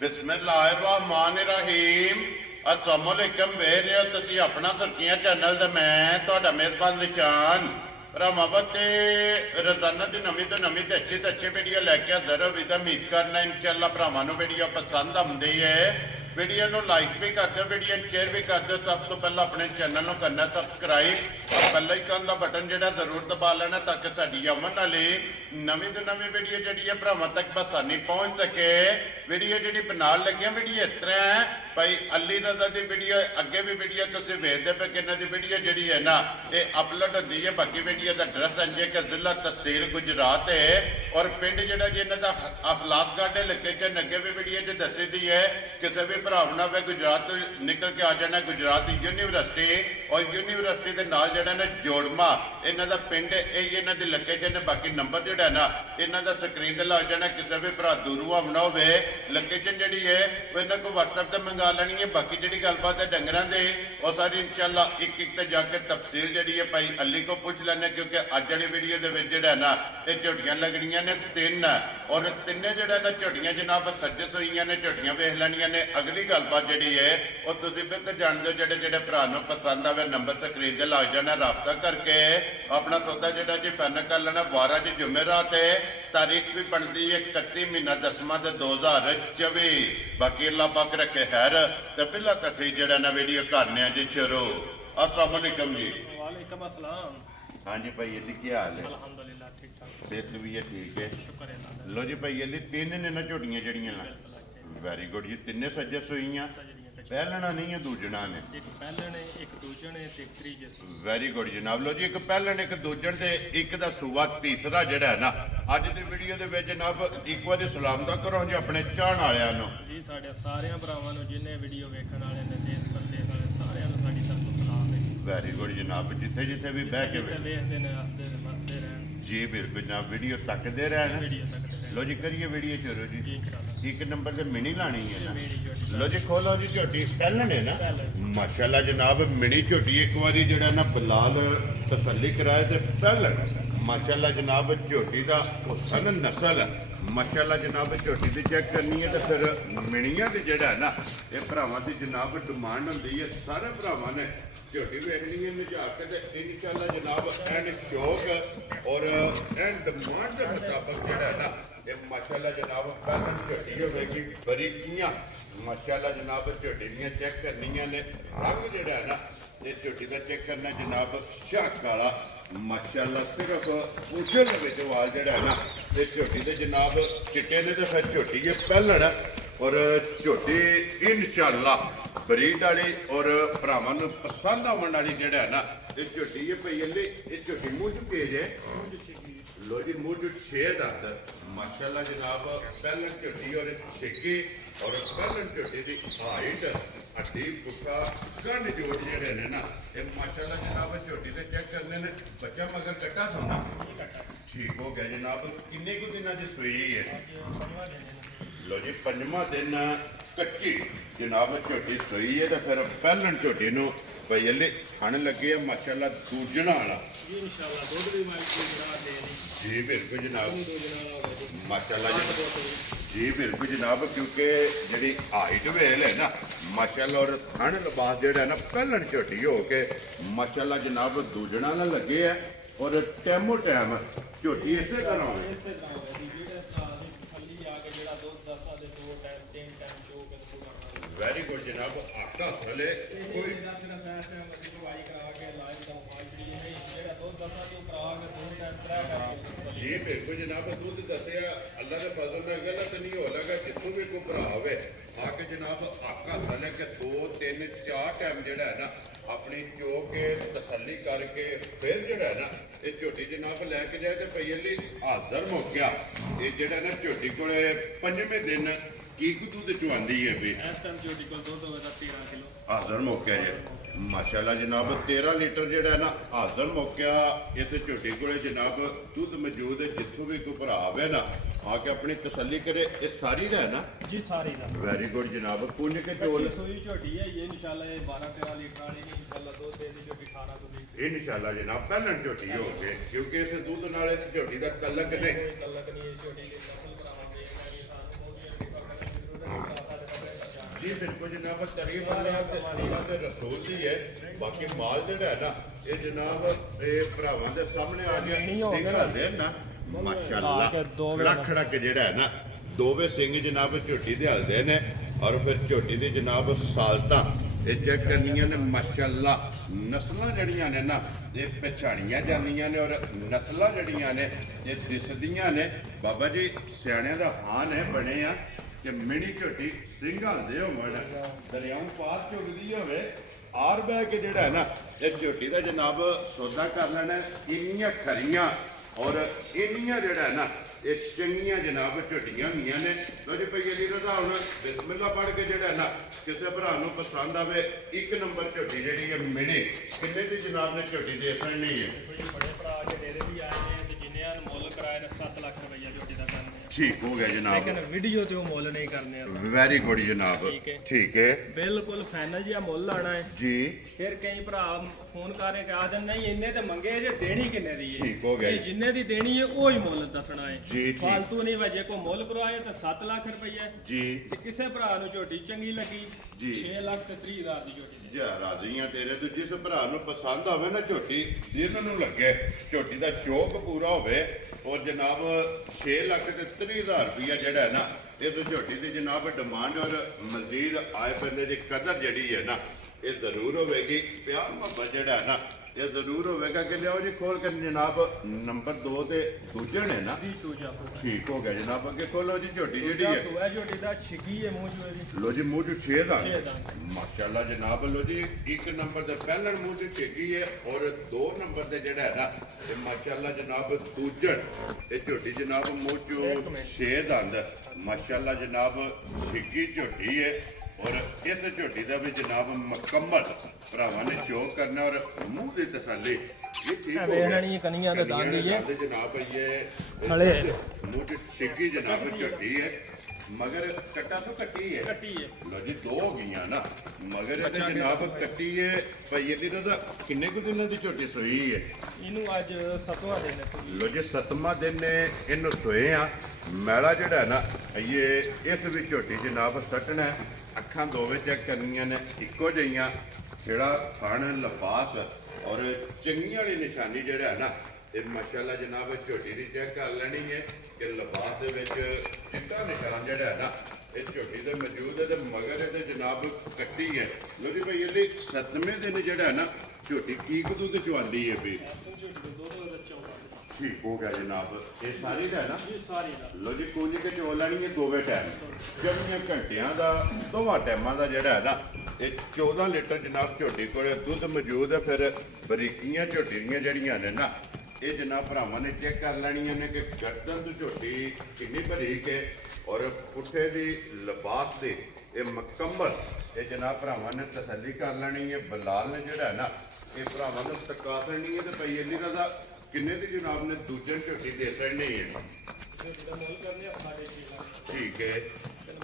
बिस्मिल्लाहिर्रहमानिर्रहीम। अस्सलाम वालेकुम। वेख रहे हो तुसीं अपना सुर्खियां चैनल ते मैं तुहाडा मेहरबान निशान रामावत रोजाना की नवी तो नवी तो अच्छी वीडियो लैके हाजिर हो। विदा उम्मीद करना इंशाअल्लाह भरावां नूं वीडियो पसंद आउंदी है। वीडियो नूं लाइक भी कर दो, वीडियो शेयर भी कर दो। सब तो पहले अपने चैनल नूं करना सबसक्राइब और बेल आइकन का बटन जिहड़ा जरूर दबा लेना ताकि साडी आउण वाली नवीं तो नवीं वीडियो जिहड़ी है भरावां तक बसानी पहुंच सके। वीडियो जिहड़ी बनाउण लगियां वीडियो इस तरह है भाई अली रजा की वीडियो अगे भी वीडियो तुसीं वेखदे पे किन्ने दी वीडियो जिहड़ी है ना ये अपलोड होंदी है। बाकी वीडियो का एड्रैस अंजे के जिला तहसील गुजरात है और पिंड जिहड़ा जी इन्हां दा अफलासगढ़ लोकेशन अगे भी वीडियो च दसी दी है। किसी भी भराव ना वे गुजरात तो निकल के आ जाना गुजरात यूनीवर्सिटी और यूनीवर्सिटी के नाल जिहड़ा ना जोड़मा इन्हां दा पिंड इन्हां दी लोकेशन है। बाकी नंबर जिहड़ा ना इन्हां दा स्क्रीन ते लग जाना। किसी भी भरा दूरों आउणा होवे लोकेशन जिहड़ी है वो इन्हां को व्हाट्सएप ते मंगा लैनी है। बाकी जिहड़ी गलबात है डंगरां दे वो सारी इंशाअल्लाह एक एक ते जाके तफसील जिहड़ी है भाई अली को पूछ लैने क्योंकि अज वाली वीडियो दे विच जिहड़ा ना ये झोटियां लगणियां ने तीन और तिन्ने जिहड़ा ना झोटियां जनाब सज्जस होईयां ने। झोटियां वेख लैणियां ने। अगली गलबात जिहड़ी है वो तुसीं फिर ते जाणदे हो जिहड़े जिहड़े भरा नूं पसंद आवे नंबर स्क्रीन ते लग जाना राबता करके अपना सौदा जिहड़ा जी फाइनल कर लेना। 12 जी जुमेरात है तारीख भी बनती है 31 महीना 10वां 2024। बाकी अल्लाह पाक रखे खैर ते पहला कथी जिहड़ा ना वीडियो करने जी शुरू। अस्सलाम वालेकुम जी। वालेकुम अस्सलाम। हाँ जी भाई ये की हाल है? अल्हम्दुलिल्लाह ठीक ठाक। सेहत भी है ठीक है? शुक्र है अल्लाह दा। लो जी भाई ये तीन ने ना झोटियां जड़ियां ना वेरी गुड जी। तिन्ने सज्जस होईयां पहलना नहीं है दूजना ने? एक पहले ने एक दूजे ने ते एक त्रीजे सी। वेरी गुड जनाब। लो जी एक पहलन एक दूजन ते एक दा सूआ तीसरा जिहड़ा है ना अज दी वीडियो दे विच जनाब एक बार सलाम दा करो जी अपने चाहण वालियां नूं। जी साडे सारे भरावां नूं जिन्ने वीडियो वेखण वाले ने देश परदेश वाले सारियां नूं साडी तरफों सलाम है। वेरी गुड जनाब। जिथे जिथे भी बह के जिथे वेखदे ने हसदे ने मसदे रहन जी बिल्कुल जनाब वीडियो तकदे रहन। वीडियो तक दे लो जी करिए वीडियो शुरू जी। जी इंशाअल्लाह। एक नंबर ते मिनी लानी है ना। मेरी जोड़ी लो जी खोलो जी झोटी पहलन है ना माशाल्लाह जनाब मिनी झोटी एक बारी जिहड़ा ना बिलाल तसल्ली कराए ते पहलन माशाल्लाह जनाब झोटी दा हुसन नस्ल माशाल्लाह जनाब झोटी दी चेक करनी है तो फिर मिनियां दी जिहड़ा ना ये भरावां दी जनाब डिमांड हुंदी है। सारे भरावां ने झोटी वेखनी है निजाक ते इंशाअल्लाह जनाब एंड शौक और एंड डिमांड के मुताबिक जिहड़ा ना ये माशाल्लाह जनाब पहलन झोटी होगी बरीकियां माशाल्लाह जनाब झोटी दियां चेक करनियां ने। रंग जिहड़ा है ना ये झोटी का चेक करना जनाब शाह काला माशाल्लाह सिर्फ पूछे विच वाल जिहड़ा है ना ये झोटी दे जनाब चिट्टे ने तो फिर झोटी ये पहलन और झोटी इंशाअल्लाह बरीड वाली और भरावां नूं पसंद आवन वाली जिहड़ा है ना ये झोटी ये पई ये झोटी मुंह च पेज है। लो जी मुंह च 6 दंद माशाल्लाह जनाब पहलन झोटी और छिकी और पहलन झोटी की हाइट हड्डी पुट्ठा कंड जोड़ जिहड़े ने ना ये माशाल्लाह जनाब झोटी ते चेक करने ने। बच्चा मगर कट्टा सोना ठीक हो गया जनाब। किन्ने कुछ दिनों की सूई है? लो जी 5वां दिन कच्ची जनाब झोटी सूई है तो फिर पहलन झोटी नूं भाई अल्ले खण लगे माशाल्लाह दूजना वाला जी इंशाअल्लाह दूध भी मैं गुजरात दे दी जी बिल्कुल जनाब माशाल्लाह जी जी बिल्कुल जनाब क्योंकि जी हाइट वेल है ना माशाल्लाह और थन लिबास जो ना पहलन झोटी हो के माशाल्लाह जनाब दूजना ना लगे है और टाइमो टाइम झोटी इस तरह वेरी गुड जनाब। आटा थले कोई जी बिल्कुल जनाब दुध दसिया अल्लाह के फजल में गलत नहीं हो लगा जितों भी कोई भरा हो आके जनाब आका थले के 2 3 4 टाइम जिहड़ा है ना अपनी चो के तसल्ली करके फिर जिहड़ा है ना ये झोटी जनाब लैके जाए तो पई हाजर मौकिया ये जिहड़ा ना झोटी कोले 5वें दिन की दूध चुआंदी है भी इस टाइम झोटी कोल दूध होगा 13 किलो हाजर मौके जी माशाल्लाह जनाब 13 लीटर जिहड़ा ना हाजर मौका इस झोटी को जनाब दुध मौजूद है। जितों भी कोई भरा आवे ना आके अपनी तसल्ली करे। ये सारी है ना जी सारी दा वेरी गुड जनाब। पुंज के चोल सोई झोटी है ये इंशाल्लाह 12 13 लीटर वाली नहीं इंशाल्लाह दूध दे दी झोटी 18 को दी इंशाल्लाह जनाब पहलन झोटी हो गए क्योंकि इस दूध नाल इस झोटी का तलक नहीं कोई तलक नहीं है झोटी के नस्ल करावांगे मैं भी साथ बहुत ਜੀ ਬਿਲਕੁਲ ਜਨਾਬ ਤਾਰੀਫ ਅੱਲਾਹ ਤੇ ਅੱਲਾਹ ਦੇ ਰਸੂਲ ਦੀ ਹੈ। ਬਾਕੀ ਮਾਲ ਜਿਹੜਾ ਹੈ ਨਾ ਇਹ ਜਨਾਬ ਇਹ ਭਰਾਵਾਂ ਦੇ ਸਾਹਮਣੇ ਆ ਗਿਆ ਸਿੰਘ ਹਲਦੇ ਨਾ ਮਾਸ਼ਾਅੱਲਾ ਖੜਾ ਖੜਾ ਕੇ ਜਿਹੜਾ ਹੈ ਨਾ ਦੋਵੇਂ ਸਿੰਘ ਜਨਾਬ ਝੋਟੀ ਦੇ ਹਲਦੇ ਨੇ ਔਰ ਫਿਰ ਝੋਟੀ ਦੀ ਜਨਾਬ ਸਾਲਤਾਂ ਇਹ ਚੈੱਕ ਕਰਨੀਆਂ ਨੇ ਮਾਸ਼ਾਅੱਲਾ ਨਸਲਾਂ ਜਿਹੜੀਆਂ ਨੇ ਨਾ ਇਹ ਪਛਾਣੀਆਂ ਜਾਂਦੀਆਂ ਨੇ ਔਰ ਨਸਲਾਂ ਜਿਹੜੀਆਂ ਨੇ ਇਹ ਦਿਸਦੀਆਂ ਨੇ। ਬਾਬਾ ਜੀ ਸਿਆਣਿਆਂ ਦਾ ਹਾਨ ਹੈ ਬਣੇ ਆ ਕਿ ਮਿਹਣੀ ਝੋਟੀ ਸਿੰਘਾਂ ਦੇ ਹੋਣ ਦਰਿਆਵਾਂ ਪਾਰ ਝੁਕਦੀ ਹੋਵੇ ਆਰ ਬਹਿ ਕੇ ਜਿਹੜਾ ਹੈ ਨਾ ਇਹ ਝੋਟੀ ਦਾ ਜਨਾਬ ਸੌਦਾ ਕਰ ਲੈਣਾ ਇੰਨੀਆਂ ਖਰੀਆਂ ਔਰ ਇੰਨੀਆਂ ਜਿਹੜਾ ਹੈ ਨਾ ਇਹ ਚੰਗੀਆਂ ਜਨਾਬ ਝੋਟੀਆਂ ਹੁੰਦੀਆਂ ਨੇ। ਲੋ ਜੀ ਭਈ ਅਲੀ ਰਜ਼ਾ ਹੁਣ ਬਿਸਮਿਲ੍ਲਾ ਪੜ੍ਹ ਕੇ ਜਿਹੜਾ ਨਾ ਕਿਸੇ ਭਰਾ ਨੂੰ ਪਸੰਦ ਆਵੇ ਇੱਕ ਨੰਬਰ ਝੋਟੀ ਜਿਹੜੀ ਹੈ ਮਿਹਣੀ ਕਿੰਨੇ ਦੀ ਜਨਾਬ ਨੇ ਝੋਟੀ ਦੇ ਸਕਣੀ ਹੈ। ਬੜੇ ਭਰਾ ਜਿਹੜੇ ਵੀ ਆਏ ਨੇ ਤੇ ਜਿੰਨਿਆਂ ਨੂੰ ਮੁੱਲ ਕਰਾਇਆ ਨੇ 7 ਲੱਖ ਰੁਪਈਆ ਝੋਟੀ ਦਾ ਕਰਨੇ ਆ। ਠੀਕ ਹੋ ਗਿਆ ਜਨਾਬ ਲੇਕਿਨ ਵੀਡੀਓ ਤੇ ਉਹ ਮੁੱਲ ਨਹੀਂ ਕਰਨੇ ਆ। ਵੈਰੀ ਗੁੱਡ ਜਨਾਬ ਠੀਕ ਹੈ ਬਿਲਕੁਲ ਫਾਈਨਲ ਜਿਹਾ ਮੁੱਲ ਆਣਾ ਹੈ ਜੀ। ਫਿਰ ਕਈ ਭਰਾ ਫੋਨ ਕਰਕੇ ਕਹਾ ਦਿੰਦੇ ਨਹੀਂ ਇੰਨੇ ਤੇ ਮੰਗੇ ਜੇ ਦੇਣੀ ਕਿੰਨੇ ਦੀ ਹੈ। ਠੀਕ ਹੋ ਗਿਆ ਜੀ। ਜਿੰਨੇ ਦੀ ਦੇਣੀ ਹੈ ਉਹ ਹੀ ਮੁੱਲ ਦੱਸਣਾ ਹੈ। ਜੀ ਠੀਕ ਫालतू ਨਹੀਂ ਵਜੇ ਕੋ ਮੁੱਲ ਕਰਵਾਏ ਤਾਂ 7 ਲੱਖ ਰੁਪਈਆ ਜੀ। ਤੇ ਕਿਸੇ ਭਰਾ ਨੂੰ ਝੋਟੀ ਚੰਗੀ ਲੱਗੀ ਜੀ 6 ਲੱਖ ਤੇ 30 ਹਜ਼ਾਰ ਦੀ ਝੋਟੀ ਜੀ ਰਾਜ਼ੀਆਂ ਤੇਰੇ ਤੋਂ ਜਿਸ ਭਰਾ ਨੂੰ ਪਸੰਦ ਆਵੇ ਨਾ ਝੋਟੀ ਜਿਹਨਾਂ ਨੂੰ ਲੱਗੇ ਝੋਟੀ ਦਾ ਸ਼ੌਕ ਪੂਰਾ ਹੋਵੇ ਔਰ ਜਨਾਬ 6 ਲੱਖ ਤੇ 30 ਹਜ਼ਾਰ ਰੁਪਈਆ ਜਿਹੜਾ ਹੈ ਨਾ ਇਹ ਤੋਂ ਝੋਟੀ ਦੀ ਜਨਾਬ ਡਿਮਾਂਡ ਔਰ ਮਜ਼ੀਦ ਆਏ ਬੰਦੇ ਦੀ ਕਦਰ ਜਿਹੜੀ ਹੈ ਨਾ ਇਹ ਜ਼ਰੂਰ ਹੋਵੇਗੀ। ਪਿਆਰ ਮੁਹੱਬਤ ਜਿਹੜਾ ਹੈ ਨਾ ਇਹ ਜ਼ਰੂਰ ਹੋਵੇਗਾ ਕਿ ਲਿਆਓ ਜੀ ਖੋਲ ਕੇ ਜਨਾਬ ਨੰਬਰ 2 ਤੇ ਦੂਜੇ ਨੇ ਨਾ ਠੀਕ ਹੋ ਗਿਆ ਜਨਾਬ। ਅੱਗੇ ਖੋਲੋ ਜੀ ਝੋਟੀ ਜਿਹੜੀ ਹੈ ਝੋਟੀ ਦਾ ਛਿੱਗੀ ਹੈ ਮੂੰਹ ਚ ਲੋ ਜੀ ਮੂੰਹ ਚ 6 ਦਾ ਛੇ ਦਾ। ਮਾਸ਼ਾਅੱਲਾ ਜਨਾਬ। ਲੋ ਜੀ ਇੱਕ ਨੰਬਰ ਤੇ ਪਹਿਲਣ ਮੂੰਹ ਚ ਛੇਗੀ ਹੈ ਔਰ 2 ਨੰਬਰ ਤੇ ਜਿਹੜਾ ਹੈ ਨਾ ਇਹ ਮਾਸ਼ਾਅੱਲਾ ਜਨਾਬ ਦੂਜਣ ਇਹ ਝੋਟੀ ਜਨਾਬ ਮੂੰਹ ਚ 6 ਦੰਦ ਮਾਸ਼ਾਅੱਲਾ ਜਨਾਬ ਛਿੱਗੀ ਝੋਟੀ ਹੈ ਔਰ ਇਸ ਝੋਟੀ ਦਾ ਵੀ ਜਨਾਬ ਮੁਕੰਮਲ ਭਰਾਵਾਂ ਨੇ ਸ਼ੌਕ ਕਰਨਾ ਔਰ ਮੂੰਹ ਦੀ ਤਸੱਲੀ ਇਹ ਠੀਕ ਹੋ ਗਿਆ। ਕਨੀਆਂ ਦੇ ਦੰਦ ਹੀ ਹੈ ਜਨਾਬ ਇਹ ਹਲੇ ਮੂੰਹ ਚ ਛਿੱਗੀ ਜਨਾਬ ਝੋਟੀ ਹੈ ਮਗਰ ਕੱਟਾ ਤੋਂ ਕੱਟੀ ਹੈ ਲੋ ਜੀ 2 ਹੋ ਗਈਆਂ ਨਾ ਮਗਰ ਇਹਦੇ ਜਨਾਬ ਕੱਟੀ ਹੈ ਭਈ ਇਹਦੀ ਦਾ ਕਿੰਨੇ ਕੁ ਦਿਨਾਂ ਦੀ ਝੋਟੀ ਸੋਈ ਹੈ। ਇਹਨੂੰ ਅੱਜ 7ਵਾਂ ਦਿਨ ਹੈ। ਲੋ ਜੀ 7ਵਾਂ ਦਿਨ ਨੇ ਇਹਨੂੰ ਸੋਏ ਆ ਮੈਲਾ ਜਿਹੜਾ ਨਾ ਇਹ ਇਸ ਵਿੱਚ ਝੋਟੀ ਜਨਾਬ ਸੱਟਣਾ ਅੱਖਾਂ ਦੋਵੇਂ ਚੈੱਕ ਕਰਨੀਆਂ ਨੇ ਇੱਕੋ ਜਿਹੀਆਂ ਜਿਹੜਾ ਥਣ ਲਿਫਾਸ ਔਰ ਚੰਗੀਆਂ ਵਾਲੀ ਨਿਸ਼ਾਨੀ ਜਿਹੜਾ ਹੈ ਨਾ ਇਹ ਮਾਸ਼ਾਅੱਲਾ ਜਨਾਬ ਝੋਟੀ ਦੀ ਚੈੱਕ ਕਰ ਲੈਣੀ ਹੈ ਕਿ ਲਿਫਾਸ ਦੇ ਵਿੱਚ ਚਿੱਟਾ ਨਿਸ਼ਾਨ ਜਿਹੜਾ ਹੈ ਨਾ ਇਹ ਝੋਟੀ ਦੇ ਮੌਜੂਦ ਹੈ ਤੇ ਮਗਰ ਇਹਦੇ ਜਨਾਬ ਕੱਟੀ ਹੈ। ਲੋ ਜੀ ਭਾਈ ਇਹਦੇ 7ਵੇਂ ਦਿਨ ਜਿਹੜਾ ਹੈ ਨਾ ਝੋਟੀ ਕੀ ਕਦੋਂ ਤੇ ਚਵਾਉਂਦੀ ਹੈ ਵੀ ਠੀਕ ਹੋ ਗਿਆ ਜਨਾਬ। ਇਹ ਸਾਰੀ ਦਾ ਹੈ ਨਾ ਲੋ ਜੀ ਕੁਝ ਕੇ ਚੋ ਲੈਣੀ ਹੈ ਦੋਵੇਂ ਟਾਈਮ 24 ਘੰਟਿਆਂ ਦਾ ਦੋਵਾਂ ਟਾਈਮਾਂ ਦਾ ਜਿਹੜਾ ਹੈ ਨਾ ਇਹ 14 ਲੀਟਰ ਜਨਾਬ ਝੋਟੀ ਕੋਲ ਦੁੱਧ ਮੌਜੂਦ ਹੈ। ਫਿਰ ਬਰੀਕੀਆਂ ਝੋਟੀ ਦੀਆਂ ਜਿਹੜੀਆਂ ਨੇ ਨਾ ਇਹ ਜਨਾਬ ਭਰਾਵਾਂ ਨੇ ਚੈੱਕ ਕਰ ਲੈਣੀਆਂ ਨੇ ਕਿ ਗਰਦਨ ਤੋਂ ਝੋਟੀ ਕਿੰਨੀ ਬਰੀਕ ਹੈ ਔਰ ਪੁੱਠੇ ਦੀ ਲਿਬਾਸ ਦੇ ਇਹ ਮੁਕੰਮਲ ਇਹ ਜਨਾਬ ਭਰਾਵਾਂ ਨੇ ਤਸੱਲੀ ਕਰ ਲੈਣੀ ਹੈ। ਬਲਾਲ ਨੇ ਜਿਹੜਾ ਹੈ ਨਾ ਇਹ ਭਰਾਵਾਂ ਨੂੰ ਤਕਾ ਦੇਣੀ ਹੈ ਤੇ ਪਈ ਇਹਦੀ ਰਜ਼ਾ ਕਿੰਨੇ ਦੀ ਜਨਾਬ ਨੇ ਦੂਜੇ ਝੋਟੀ ਦੇ ਸਕਣੀ ਹੈ। ਠੀਕ ਹੈ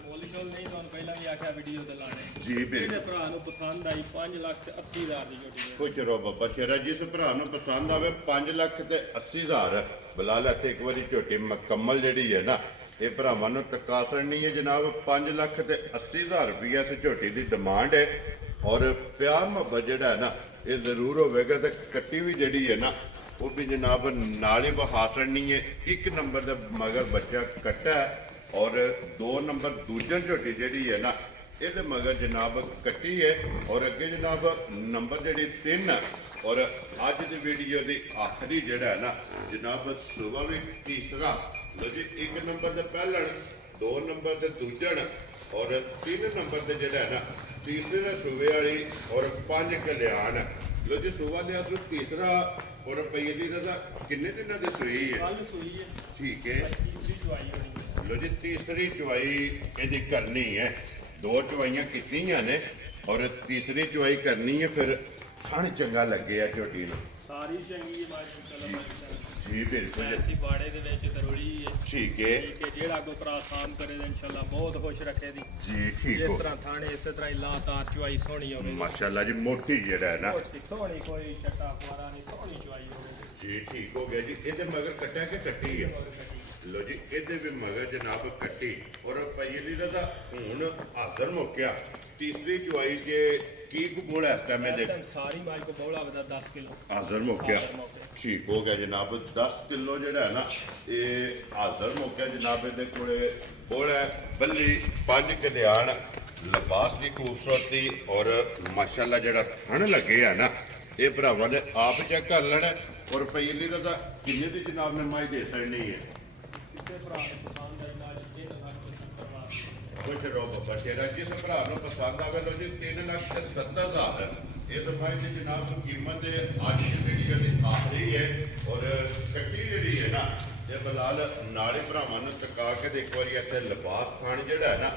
ਮੁੱਲ ਸ਼ੋਲ ਨਹੀਂ ਤੁਹਾਨੂੰ ਪਹਿਲਾਂ ਵੀ ਆਖਿਆ ਵੀਡੀਓ ਤੇ ਲਾਣੇ ਜੀ ਬਿਲਕੁਲ। ਜਿਹੜੇ ਭਰਾ ਨੂੰ ਪਸੰਦ ਆਈ 5 ਲੱਖ ਤੇ 80 ਹਜ਼ਾਰ ਦੀ ਝੋਟੀ ਕੁਝ ਰੋ ਬੱਬਾ ਸ਼ੇਰਾ ਜਿਸ ਭਰਾ ਨੂੰ ਪਸੰਦ ਆਵੇ 5 ਲੱਖ ਤੇ 80 ਹਜ਼ਾਰ ਬਲਾਲ ਇੱਥੇ ਇੱਕ ਵਾਰੀ ਝੋਟੀ ਮੁਕੰਮਲ ਜਿਹੜੀ ਹੈ ਨਾ ਇਹ ਭਰਾਵਾਂ ਨੂੰ ਤਕਾ ਸਕਣੀ ਹੈ ਜਨਾਬ 5 ਲੱਖ ਤੇ 80 ਹਜ਼ਾਰ ਰੁਪਈਆ ਇਸ ਝੋਟੀ ਦੀ ਡਿਮਾਂਡ ਹੈ ਔਰ ਪਿਆਰ ਮੁਹੱਬਤ ਜਿਹੜਾ ਹੈ ਨਾ ਇਹ ਜ਼ਰੂਰ ਹੋਵੇਗਾ ਤੇ ਕੱਟੀ ਵੀ ਜਿਹੜੀ ਹੈ ਨਾ ਉਹ ਵੀ ਜਨਾਬ ਨਾਲ ਹੀ ਵਹਾ ਸਕਣੀ ਹੈ। 1 ਨੰਬਰ ਦਾ ਮਗਰ ਬੱਚਾ ਕੱਟਾ ਔਰ 2 ਨੰਬਰ ਦੂਜਾ ਝੋਟੀ ਜਿਹੜੀ ਹੈ ਨਾ ਇਹਦੇ ਮਗਰ ਜਨਾਬ ਕੱਟੀ ਹੈ ਔਰ ਅੱਗੇ ਜਨਾਬ ਨੰਬਰ ਜਿਹੜੀ 3 ਔਰ ਅੱਜ ਦੀ ਵੀਡੀਓ ਦੀ ਆਖਰੀ ਜਿਹੜਾ ਹੈ ਨਾ ਜਨਾਬ ਸੁਬਾ ਵੀ ਤੀਸਰਾ ਲੋ ਜੀ 1 ਨੰਬਰ ਤੇ ਪਹਿਲਣ 2 ਨੰਬਰ ਤੇ ਦੂਜਣ ਔਰ 3 ਨੰਬਰ ਤੇ ਜਿਹੜਾ ਹੈ ਨਾ ਤੀਸਰੇ ਸੂਬੇ ਵਾਲੀ ਔਰ 5 ਕਲਿਆਣ ਲੋ ਜੀ ਸੁਬਾ ਦੇ ਅਸਲ ਤੀਸਰਾ ਔਰ ਪਈ ਦੀ ਰਜ਼ਾ ਕਿੰਨੇ ਦਿਨਾਂ ਦੀ ਸੂਈ ਹੈ ਠੀਕ ਹੈ ਲੋ ਜੀ ਤੀਸਰੀ ਚਵਾਈ ਇਹਦੀ ਕਰਨੀ ਹੈ 2 ਚਵਾਈਆਂ ਕੀਤੀਆਂ ਨੇ ਔਰ ਤੀਸਰੀ ਚਵਾਈ ਕਰਨੀ ਹੈ ਫਿਰ ਖਾਣ ਚੰਗਾ ਲੱਗੇ ਆ ਝੋਟੀ ਨੂੰ ਸਾਰੀ ਚੰਗੀ ਹੈ ਮਾਸ਼ਾਅੱਲਾ ਜੀ ਬਿਲਕੁਲ ਐਸੀ ਬਾੜੇ ਦੇ ਵਿੱਚ ਤਰੋੜੀ ਹੈ ਠੀਕ ਹੈ ਕਿ ਜਿਹੜਾ ਕੋ ਭਰਾ ਸਾਮ ਕਰੇ ਤਾਂ ਇਨਸ਼ਾਅੱਲਾ ਬਹੁਤ ਖੁਸ਼ ਰੱਖੇ ਦੀ ਜੀ ਠੀਕ ਜਿਸ ਹੋ ਤਰ੍ਹਾਂ ਥਾਣੇ ਇਸੇ ਤਰ੍ਹਾਂ ਹੀ ਲਾਤਾਰ ਚੁਆਈ ਸੋਹਣੀ ਹੋਵੇ ਮਾਸ਼ਾਅੱਲਾ ਜੀ ਮੋਟੀ ਜਿਹੜਾ ਹੈ ਨਾ ਸੋਹਣੀ ਕੋਈ ਛੱਟਾ ਫੁਆਰਾ ਨਹੀਂ ਸੋਹਣੀ ਚੁਆਈ ਹੋਵੇ ਜੀ ਠੀਕ ਹੋ ਗਿਆ ਜੀ ਇਹਦੇ ਮਗਰ ਕੱਟਿਆ ਕਿ ਕੱਟੀ ਹੈ ਲੋ ਜੀ ਇਹਦੇ ਵੀ ਮਗਰ ਜਨਾਬ ਕੱਟੀ ਔਰ ਪਹਿਲੀ ਦਾ ਹੁਣ ਹਾਜ਼ਰ ਮੁੱਕਿਆ ਤੀਸਰੀ ਚੁਆਈ ਜੇ ਕੀ ਬੋਲਾ ਇਸ ਟਾਈਮ ਇਹਦੇ ਸਾਰੀ ਮਾਜ ਕੋ ਬੋਲਾ ਵਦਾ 10 ਕਿਲੋ ਹਾਜ਼ਰ ਮੁੱਕਿਆ ਠੀਕ ਹੋ ਗਿਆ ਜਨਾਬ 10 ਕਿਲੋ ਜਿਹੜਾ ਹੈ ਨਾ ਇਹ ਹਾਜ਼ਰ ਮੁੱਕਿਆ ਜਨਾਬ ਇਹਦੇ ਕੋਲੇ ਬੋਲਾ ਬੱਲੀ 5 ਕਲਿਆਣ ਲਿਬਾਸ ਦੀ ਖੂਬਸੂਰਤੀ ਔਰ ਮਾਸ਼ਾਅੱਲਾ ਜਿਹੜਾ ਥਣ ਲੱਗੇ ਆ ਨਾ ਇਹ ਭਰਾਵਾਂ ਨੇ ਆਪ ਚੈੱਕ ਕਰ ਲੈਣਾ ਔਰ ਪਹਿਲੀ ਦਾ ਕਿੰਨੇ ਦੀ ਜਨਾਬ ਨੇ ਮਾਈ ਦੇ ਸਕਣੀ ਹੈ ਕਿਤੇ ਭਰਾ ਦੇ ਪਸੰਦ ਆਈ ਨਾਲ ਜੇ ਨਾ ਕਰਵਾ ਕੁਛ ਰੋ ਬੱਬਾ ਤੇਰਾ ਜਿਸ ਭਰਾ ਨੂੰ ਪਸੰਦ ਆਵੇ ਲੋ ਜੀ 3,70,000 ਇਸ ਮਾਈ ਦੀ ਜਨਾਬ ਕੀਮਤ ਅੱਜ ਦੀ ਵੀਡੀਓ ਦੀ ਆਖਰੀ ਹੈ ਔਰ ਕੱਟੀ ਜਿਹੜੀ ਹੈ ਨਾ ਇਹ ਬਲਾਲ ਨਾਲੇ ਭਰਾਵਾਂ ਨੂੰ ਟਕਾ ਕੇ ਤੇ ਇੱਕ ਵਾਰੀ ਇੱਥੇ ਲਿਬਾਸ ਖਾਣ ਜਿਹੜਾ ਹੈ ਨਾ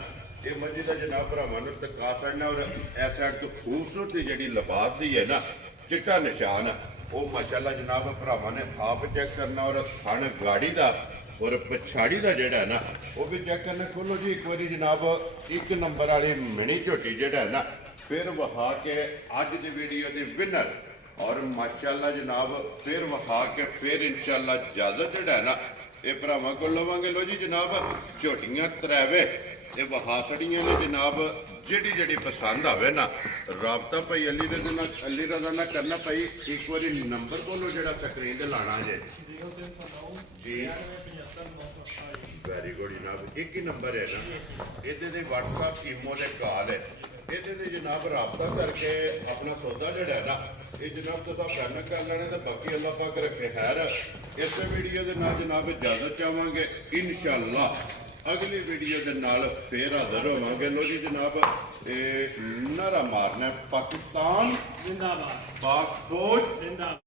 ਇਹ ਮੱਝੀ ਦਾ ਜਨਾਬ ਭਰਾਵਾਂ ਨੂੰ ਟਕਾ ਛੱਡਣਾ ਔਰ ਇਸ ਸਾਈਡ ਤੋਂ ਖੂਬਸੂਰਤੀ ਜਿਹੜੀ ਲਿਬਾਸ ਦੀ ਹੈ ਨਾ ਚਿੱਟਾ ਨਿਸ਼ਾਨ ਉਹ ਮਾਸ਼ਾਅੱਲਾ ਜਨਾਬ ਭਰਾਵਾਂ ਨੇ ਆਪ ਚੈੱਕ ਕਰਨਾ ਔਰ ਥਣ ਗਾੜੀ ਦਾ ਔਰ ਪਛਾੜੀ ਦਾ ਜਿਹੜਾ ਹੈ ਨਾ ਉਹ ਵੀ ਚੈੱਕ ਕਰਨਾ ਖੋਲੋ ਜੀ ਇੱਕ ਵਾਰੀ ਜਨਾਬ ਇੱਕ ਨੰਬਰ ਵਾਲੀ ਮਿਣੀ ਝੋਟੀ ਜਿਹੜਾ ਹੈ ਨਾ ਫਿਰ ਵਹਾ ਕੇ ਅੱਜ ਦੀ ਵੀਡੀਓ ਦੇ ਵਿਨਰ ਔਰ ਮਾਸ਼ਾਅੱਲਾ ਜਨਾਬ ਫਿਰ ਵਹਾ ਕੇ ਫਿਰ ਇਨਸ਼ਾਅੱਲਾ ਇਜਾਜ਼ਤ ਜਿਹੜਾ ਹੈ ਨਾ ਇਹ ਭਰਾਵਾਂ ਕੋਲ ਲਵਾਂਗੇ ਲੋ ਜੀ ਜਨਾਬ ਝੋਟੀਆਂ ਤਰਾਵੇ ਇਹ ਵਹਾ ਸੜੀਆਂ ਨੇ ਜਨਾਬ ਜਿਹੜੀ ਪਸੰਦ ਆਵੇ ਨਾ ਰਾਬਤਾ ਭਾਈ ਅਲੀ ਦੇ ਨਾਲ ਅਲੀ ਦਾ ਨਾਲ ਕਰਨਾ ਭਾਈ ਇੱਕ ਵਾਰੀ ਨੰਬਰ ਕੋਲੋਂ ਜਿਹੜਾ ਸਕਰੀਨ ਤੇ ਲਾਣਾ ਜੇ 0309 ਜੀ 95 ਵੈਰੀ ਗੁੱਡ ਜਨਾਬ ਇੱਕ ਹੀ ਨੰਬਰ ਹੈ ਨਾ ਇਹਦੇ ਤੇ WhatsApp ਈਮੋ ਦੇ ਕਾਲ ਹੈ ਇਹਦੇ ਤੇ ਜਨਾਬ ਰਾਬਤਾ ਕਰਕੇ ਆਪਣਾ ਸੌਦਾ ਜਿਹੜਾ ਹੈ ਨਾ ਇਹ ਜਨਾਬ ਤੁਸੀਂ ਫੈਨ ਕਰ ਲੈਣੇ ਤੇ ਬਾਕੀ ਅੱਲਾਹ ਪਾਕ ਰੱਖੇ ਖੈਰ ਇਸੇ ਵੀਡੀਓ ਦੇ ਨਾਲ ਜਨਾਬ ਇਜਾਜ਼ਤ ਚਾਹਾਂਗੇ ਇਨਸ਼ਾਅੱਲਾ ਅਗਲੀ ਵੀਡੀਓ ਦੇ ਨਾਲ ਫੇਰ ਹਾਜ਼ਰ ਹੋਵਾਂਗੇ ਲੋ ਜੀ ਜਨਾਬ ਇਹ ਨਾਰਾ ਮਾਰਨਾ ਪਾਕਿਸਤਾਨ ਜ਼ਿੰਦਾਬਾਦ ਪਾਕ ਫੌਜ ਜ਼ਿੰਦਾਬਾਦ